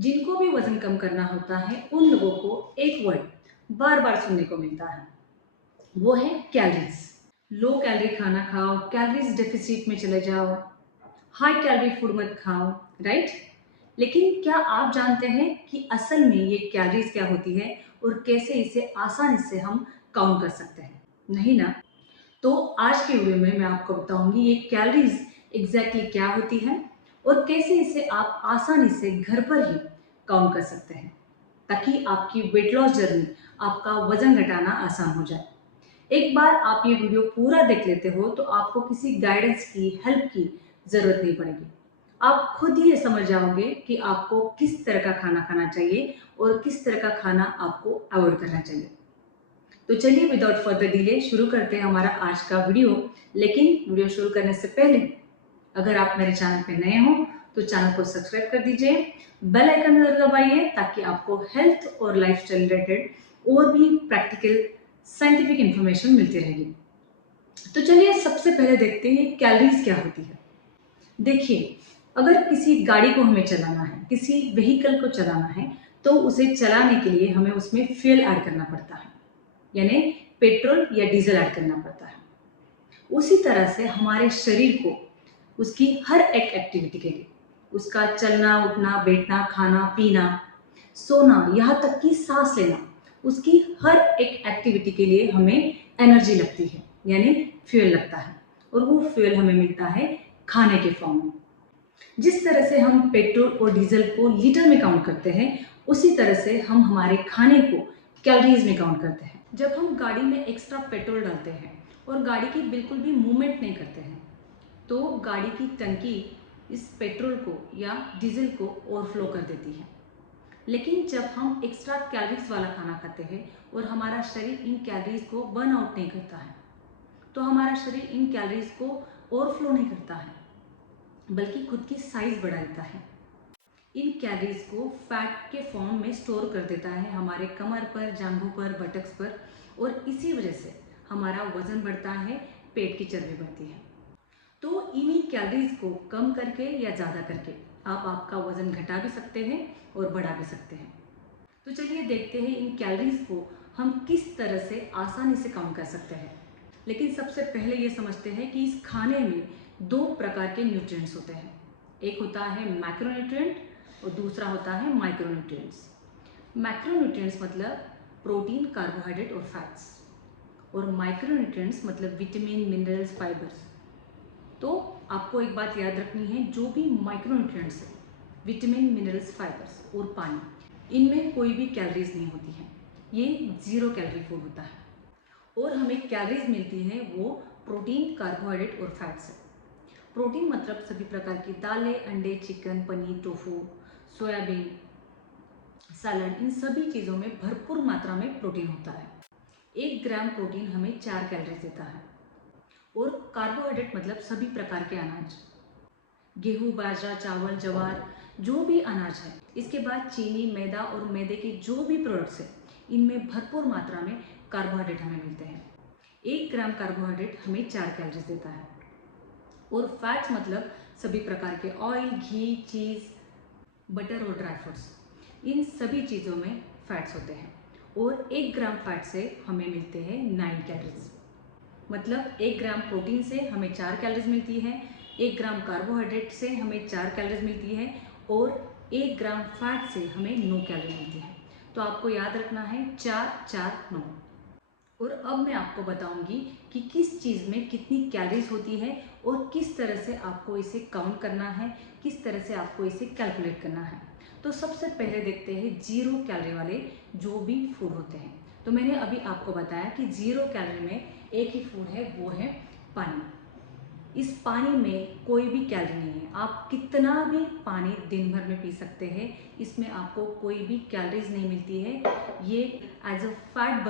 जिनको भी वजन कम करना होता है उन लोगों को एक वर्ड बार बार सुनने को मिलता है, वो है कैलोरीज। लो कैलोरी खाना खाओ, कैलोरीज डेफिसिट में चले जाओ, हाई कैलोरी फूड मत खाओ, राइट। लेकिन क्या आप जानते हैं कि असल में ये कैलोरीज क्या होती है और कैसे इसे आसानी से हम काउंट कर सकते हैं? नहीं ना। तो आज के वीडियो में मैं आपको बताऊंगी ये कैलोरीज एग्जैक्टली क्या होती है और कैसे इसे आप आसानी से घर पर ही काउंट कर सकते हैं, ताकि आपकी वेट लॉस जर्नी, आपका वजन घटाना आसान हो जाए। एक बार आप ये वीडियो पूरा देख लेते हो तो आपको किसी गाइडेंस की, हेल्प की जरूरत नहीं पड़ेगी। आप खुद ही ये समझ जाओगे कि आपको किस तरह का खाना खाना चाहिए और किस तरह का खाना आपको अवॉइड करना चाहिए। तो चलिए विदाउट फर्दर डिले शुरू करते हैं हमारा आज का वीडियो। लेकिन वीडियो शुरू करने से पहले अगर आप मेरे चैनल पे नए हो तो चैनल को सब्सक्राइब कर दीजिए, बेल आइकन जरूर दबाइए ताकि आपको हेल्थ और लाइफस्टाइल रिलेटेड और भी प्रैक्टिकल साइंटिफिक इंफॉर्मेशन मिलती रहेगी। तो चलिए सबसे पहले देखते हैं कैलोरीज क्या होती है। देखिए, अगर किसी गाड़ी को हमें चलाना है, किसी व्हीकल को चलाना है, तो उसे चलाने के लिए हमें उसमें फ्यूल ऐड करना पड़ता है, यानी पेट्रोल या डीजल ऐड करना पड़ता है। उसी तरह से हमारे शरीर को उसकी हर एक एक्टिविटी के लिए, उसका चलना उठना, बैठना, खाना पीना, सोना, यहाँ तक कि सांस लेना, उसकी हर एक एक्टिविटी के लिए हमें एनर्जी लगती है, यानी फ्यूल लगता है। और वो फ्यूल हमें मिलता है खाने के फॉर्म में। जिस तरह से हम पेट्रोल और डीजल को लीटर में काउंट करते हैं, उसी तरह से हम हमारे खाने को कैलोरीज में काउंट करते हैं। जब हम गाड़ी में एक्स्ट्रा पेट्रोल डालते हैं और गाड़ी की बिल्कुल भी मूवमेंट नहीं करते हैं, तो गाड़ी की टंकी इस पेट्रोल को या डीजल को ओवरफ्लो कर देती है। लेकिन जब हम एक्स्ट्रा कैलोरीज वाला खाना खाते हैं और हमारा शरीर इन कैलोरीज को बर्न आउट नहीं करता है, तो हमारा शरीर इन कैलोरीज को ओवरफ्लो नहीं करता है, बल्कि खुद की साइज बढ़ा देता है। इन कैलोरीज को फैट के फॉर्म में स्टोर कर देता है हमारे कमर पर, जांघों पर, बटक्स पर, और इसी वजह से हमारा वजन बढ़ता है, पेट की चर्बी बढ़ती है। तो इन्हीं कैलोरीज को कम करके या ज़्यादा करके आप आपका वजन घटा भी सकते हैं और बढ़ा भी सकते हैं। तो चलिए देखते हैं इन कैलोरीज को हम किस तरह से आसानी से कम कर सकते हैं। लेकिन सबसे पहले ये समझते हैं कि इस खाने में दो प्रकार के न्यूट्रिएंट्स होते हैं। एक होता है मैक्रोन्यूट्रिएंट और दूसरा होता है माइक्रोन्यूट्रिएंट्स। मैक्रोन्यूट्रिएंट्स मतलब प्रोटीन, कार्बोहाइड्रेट और फैट्स, और माइक्रोन्यूट्रिएंट्स मतलब विटामिन, मिनरल्स, फाइबर्स। तो आपको एक बात याद रखनी है, जो भी माइक्रोन्यूट्रिएंट्स है, विटामिन, मिनरल्स, फाइबर्स और पानी, इनमें कोई भी कैलोरीज नहीं होती है। ये 0 कैलोरी फूड होता है। और हमें कैलोरीज मिलती है वो प्रोटीन, कार्बोहाइड्रेट और फैट से। प्रोटीन मतलब सभी प्रकार की दालें, अंडे, चिकन, पनीर, टोफू, सोयाबीन, सैलड, इन सभी चीज़ों में भरपूर मात्रा में प्रोटीन होता है। 1 ग्राम प्रोटीन हमें 4 कैलोरीज देता है। और कार्बोहाइड्रेट मतलब सभी प्रकार के अनाज, गेहूं, बाजरा, चावल, ज्वार, जो भी अनाज है। इसके बाद चीनी, मैदा और मैदे के जो भी प्रोडक्ट्स है, इनमें भरपूर मात्रा में कार्बोहाइड्रेट हमें मिलते हैं। 1 ग्राम कार्बोहाइड्रेट हमें 4 कैलोरीज देता है। और फैट्स मतलब सभी प्रकार के ऑयल, घी, चीज़, बटर और ड्राई फ्रूट्स, इन सभी चीज़ों में फैट्स होते हैं। और 1 ग्राम फैट से हमें मिलते हैं 9 कैलोरीज। मतलब 1 ग्राम प्रोटीन से हमें 4 कैलोरीज मिलती है, 1 ग्राम कार्बोहाइड्रेट से हमें 4 कैलोरीज मिलती है, और 1 ग्राम फैट से हमें 9 कैलोरी मिलती है। तो आपको याद रखना है 4, 4, 9। और अब मैं आपको बताऊंगी कि किस चीज़ में कितनी कैलोरीज होती है और किस तरह से आपको इसे काउंट करना है, किस तरह से आपको इसे कैलकुलेट करना है। तो सबसे पहले देखते हैं 0 कैलोरी वाले जो भी फूड होते हैं। तो मैंने अभी आपको बताया कि 0 कैलोरी में एक ही फूड है, वो है पानी। इस पानी में कोई भी कैलोरी नहीं है। आप कितना भी पानी दिन भर में पी सकते हैं, इसमें आपको कोई भी कैलोरीज नहीं मिलती है। ये एज अ फैट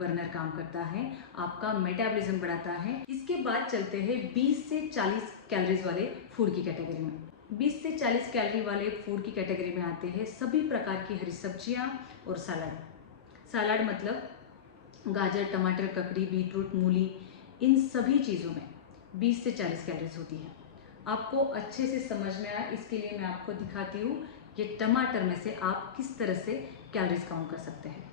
बर्नर काम करता है, आपका मेटाबॉलिज्म बढ़ाता है। इसके बाद चलते हैं 20 से 40 कैलोरीज वाले फूड की कैटेगरी में। 20 से 40 कैलोरी वाले फूड की कैटेगरी में आते हैं सभी प्रकार की हरी सब्जियां और सलाद। सलाद मतलब गाजर, टमाटर, ककड़ी, बीटरूट, मूली, इन सभी चीज़ों में 20 से 40 कैलोरीज होती है। आपको अच्छे से समझ में आए इसके लिए मैं आपको दिखाती हूँ ये टमाटर में से आप किस तरह से कैलोरीज काउंट कर सकते हैं।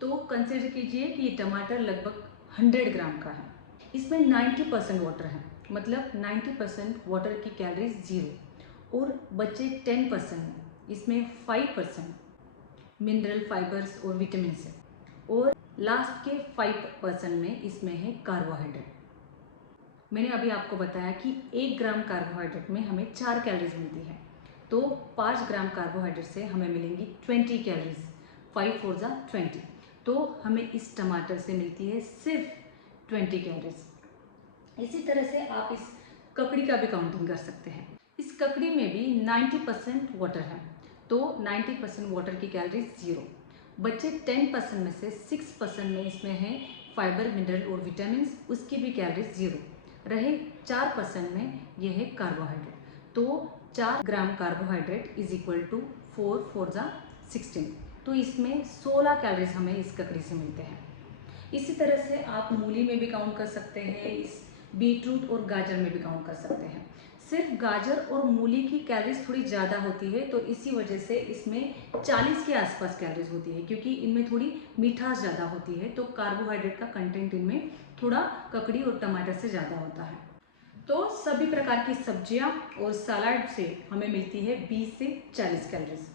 तो कंसिडर कीजिए कि ये टमाटर लगभग 100 ग्राम का है। इसमें 90% वाटर है, मतलब 90% वाटर की कैलोरीज 0, और बचे 10% हैं, इसमें 5% मिनरल फाइबर्स और विटामिन है, और लास्ट के 5% में इसमें है कार्बोहाइड्रेट। मैंने अभी आपको बताया कि 1 ग्राम कार्बोहाइड्रेट में हमें 4 कैलोरीज मिलती है, तो 5 ग्राम कार्बोहाइड्रेट से हमें मिलेंगी 20 कैलोरीज, 5 4 जा 20। तो हमें इस टमाटर से मिलती है सिर्फ 20 कैलोरीज। इसी तरह से आप इस ककड़ी का भी काउंटिंग कर सकते हैं। इस ककड़ी में भी 90% वाटर है, तो 90% वाटर की कैलोरीज 0। बचे 10% में से 6% में इसमें है फाइबर, मिनरल और विटामिन, उसकी भी कैलोरीज 0। रहे 4% में यह है कार्बोहाइड्रेट, तो 4 gram carbohydrate is equal to 4 4 जा 16। तो इसमें 16 कैलोरीज हमें इस ककड़ी से मिलते हैं। इसी तरह से आप मूली में भी काउंट कर सकते हैं, इस बीटरूट और गाजर में भी काउंट कर सकते हैं। सिर्फ गाजर और मूली की कैलोरीज थोड़ी ज़्यादा होती है, तो इसी वजह से इसमें 40 के आसपास कैलोरीज होती है, क्योंकि इनमें थोड़ी मिठास ज़्यादा होती है, तो कार्बोहाइड्रेट का कंटेंट इनमें थोड़ा ककड़ी और टमाटर से ज़्यादा होता है। तो सभी प्रकार की सब्जियां और सलाद से हमें मिलती है 20 से 40 कैलोरीज।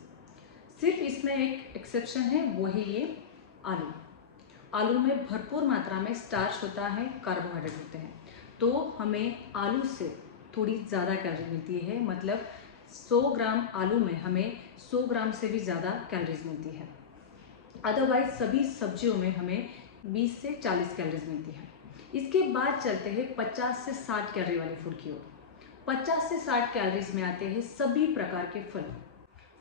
सिर्फ इसमें एक एक्सेप्शन है, वो है ये आलू। आलू में भरपूर मात्रा में स्टार्च होता है, कार्बोहाइड्रेट होते हैं, तो हमें आलू से थोड़ी ज़्यादा कैलोरी मिलती है, मतलब 100 ग्राम आलू में हमें 100 ग्राम से भी ज़्यादा कैलोरीज मिलती है। अदरवाइज सभी सब्जियों में हमें 20 से 40 कैलोरीज मिलती है। इसके बाद चलते हैं 50 से 60 कैलोरी वाले फूड की ओर। 50 से 60 कैलोरीज में आते हैं सभी प्रकार के फल।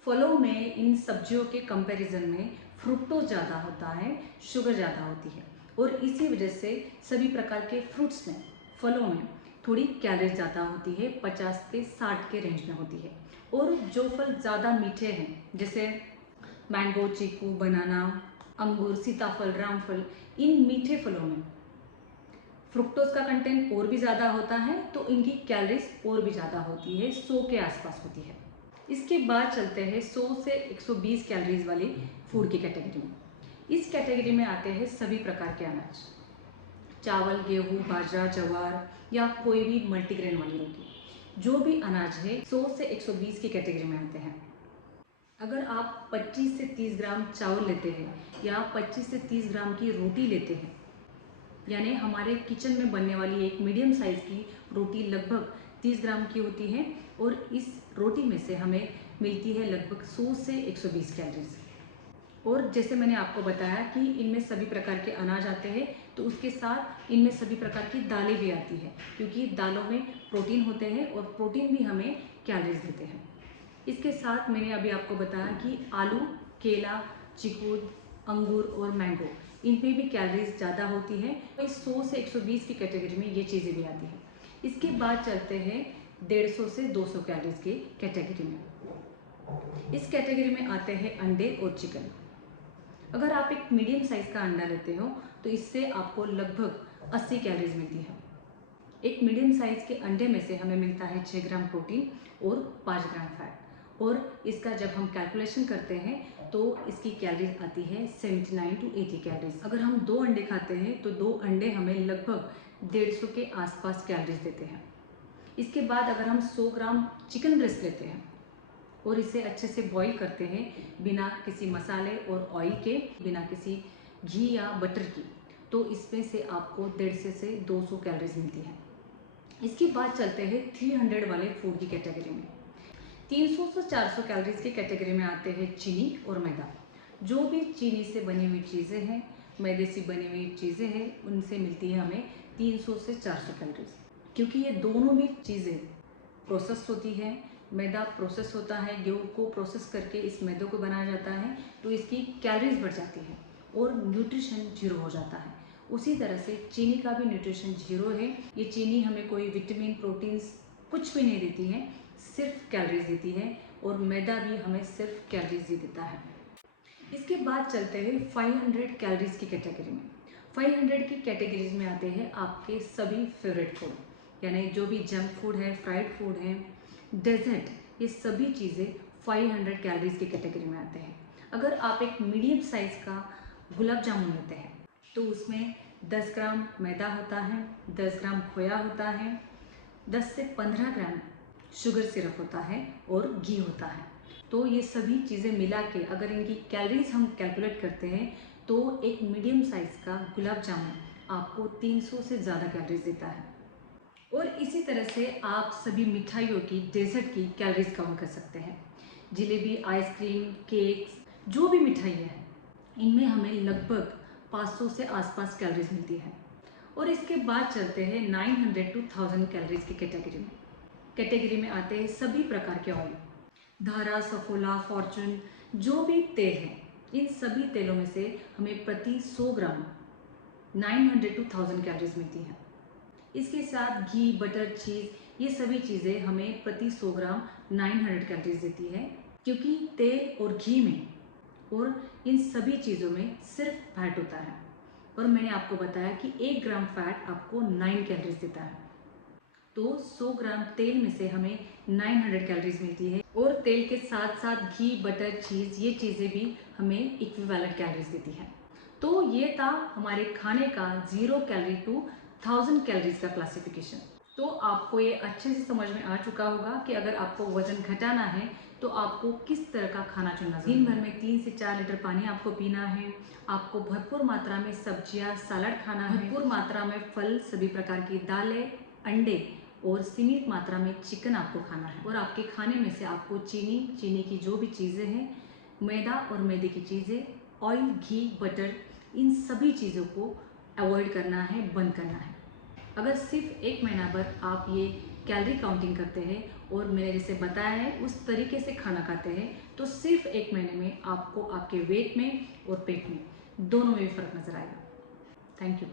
फलों में इन सब्जियों के कंपैरिजन में फ्रुक्टोज ज़्यादा होता है, शुगर ज़्यादा होती है, और इसी वजह से सभी प्रकार के फ्रूट्स में, फलों में थोड़ी कैलोरीज ज़्यादा होती है, 50 से 60 के रेंज में होती है। और जो फल ज़्यादा मीठे हैं, जैसे मैंगो, चीकू, बनाना, अंगूर, सीताफल, रामफल, इन मीठे फलों में फ्रुक्टोज का कंटेंट और भी ज़्यादा होता है, तो इनकी कैलोरीज और भी ज़्यादा होती है, 100 के आसपास होती है। इसके बाद चलते हैं 100 से 120 कैलोरीज वाली फूड की कैटेगरी में। इस कैटेगरी में आते हैं सभी प्रकार के अनाज, चावल, गेहूँ, बाजरा, ज्वार या कोई भी मल्टीग्रेन वाली रोटी, जो भी अनाज है 100 से 120 की कैटेगरी में आते हैं। अगर आप 25 से 30 ग्राम चावल लेते हैं या 25 से 30 ग्राम की रोटी लेते हैं, यानी हमारे किचन में बनने वाली एक मीडियम साइज़ की रोटी लगभग 30 ग्राम की होती है, और इस रोटी में से हमें मिलती है लगभग 100 से 120 कैलोरीज। और जैसे मैंने आपको बताया कि इनमें सभी प्रकार के अनाज आते हैं, तो उसके साथ इनमें सभी प्रकार की दालें भी आती है, क्योंकि दालों में प्रोटीन होते हैं और प्रोटीन भी हमें कैलोरीज देते हैं। इसके साथ मैंने अभी आपको बताया कि आलू, केला, चीकू, अंगूर और मैंगो, इनमें भी कैलोरीज ज़्यादा होती है, तो इस 100 से 120 की कैटेगरी में ये चीज़ें भी आती हैं। इसके बाद चलते हैं 150 से 200 कैलोरीज की कैटेगरी में। इस कैटेगरी में आते हैं अंडे और चिकन। अगर आप एक मीडियम साइज़ का अंडा लेते हो, तो इससे आपको लगभग 80 कैलोरीज मिलती है। एक मीडियम साइज़ के अंडे में से हमें मिलता है 6 ग्राम प्रोटीन और 5 ग्राम फैट, और इसका जब हम कैलकुलेशन करते हैं तो इसकी कैलोरीज आती है 79 टू 80 कैलोरीज। अगर हम 2 अंडे खाते हैं तो 2 अंडे हमें लगभग 150 के आसपास कैलोरीज देते हैं। इसके बाद अगर हम 100 ग्राम चिकन ब्रेस्ट लेते हैं और इसे अच्छे से बॉईल करते हैं, बिना किसी मसाले और ऑयल के, बिना किसी घी या बटर की, तो इसमें से आपको 150 से 200 कैलोरीज मिलती है। इसके बाद चलते हैं 300 वाले फूड की कैटेगरी में। 300 से 400 कैलोरीज की कैटेगरी में आते हैं चीनी और मैदा। जो भी चीनी से बनी हुई चीज़ें हैं, मैदे से बनी हुई चीज़ें हैं, उनसे मिलती है हमें 300 से 400 कैलोरीज, क्योंकि ये दोनों भी चीज़ें प्रोसेस होती है। मैदा प्रोसेस होता है, गेहूँ को प्रोसेस करके इस मैदे को बनाया जाता है, तो इसकी कैलोरीज बढ़ जाती है और न्यूट्रिशन जीरो हो जाता है। उसी तरह से चीनी का भी न्यूट्रिशन जीरो है। ये चीनी हमें कोई विटामिन, प्रोटीन्स कुछ भी नहीं देती है, सिर्फ कैलोरीज देती है, और मैदा भी हमें सिर्फ कैलोरीज ही देता है। इसके बाद चलते हैं 500 कैलोरीज की कैटेगरी में। 500 की कैटेगरीज में आते हैं आपके सभी फेवरेट फूड, यानी जो भी जंक फूड है, फ्राइड फूड है, डेजर्ट, ये सभी चीज़ें 500 कैलोरीज की कैटेगरी में आते हैं। अगर आप एक मीडियम साइज़ का गुलाब जामुन लेते हैं तो उसमें 10 ग्राम मैदा होता है, 10 ग्राम खोया होता है, 10 से 15 ग्राम शुगर सिरप होता है और घी होता है। तो ये सभी चीज़ें मिला के अगर इनकी कैलोरीज हम कैलकुलेट करते हैं तो एक मीडियम साइज़ का गुलाब जामुन आपको 300 से ज़्यादा कैलोरीज देता है। और इसी तरह से आप सभी मिठाइयों की, डेजर्ट की कैलोरीज काउंट कर सकते हैं। जलेबी, आइसक्रीम, केक्स, जो भी मिठाइयाँ हैं इनमें हमें लगभग 500 से आसपास कैलोरीज मिलती है। और इसके बाद चलते हैं 900 to 1000 कैलोरीज की कैटेगरी में आते हैं सभी प्रकार के ऑयल, धारा, सफोला, फॉर्चून, जो भी तेल है इन सभी तेलों में से हमें प्रति 100 ग्राम 900 to 1000 कैलोरीज मिलती हैं। इसके साथ घी, बटर, चीज़, ये सभी चीज़ें हमें प्रति 100 ग्राम 900 कैलोरीज देती है, क्योंकि तेल और घी में और इन सभी चीज़ों में सिर्फ फैट होता है। और मैंने आपको बताया कि 1 ग्राम फैट आपको 9 कैलोरीज देता है। तो 100 ग्राम तेल में से हमें 900 कैलोरीज मिलती है और तेल के साथ साथ घी, बटर, चीज़, ये चीज़ें भी हमें इक्विवेलेंट कैलोरीज देती हैं। तो ये था हमारे खाने का 0 कैलोरी टू 1000 कैलोरीज का क्लासिफिकेशन। तो आपको ये अच्छे से समझ में आ चुका होगा कि अगर आपको वजन घटाना है तो आपको किस तरह का खाना चुनना है। दिन भर में 3 से 4 लीटर पानी आपको पीना है, आपको भरपूर मात्रा में सब्जियां, सलाद खाना है, भरपूर मात्रा में फल, सभी प्रकार की दालें, अंडे और सीमित मात्रा में चिकन आपको खाना है। और आपके खाने में से आपको चीनी की जो भी चीज़ें हैं, मैदा और मैदे की चीज़ें, ऑयल, घी, बटर, इन सभी चीज़ों को अवॉइड करना है, बंद करना है। अगर सिर्फ 1 महीना भर आप ये कैलोरी काउंटिंग करते हैं और मैंने जैसे बताया है उस तरीके से खाना खाते हैं तो सिर्फ 1 महीने में आपको आपके वेट में और पेट में दोनों में भी फ़र्क नज़र आएगा। Thank you.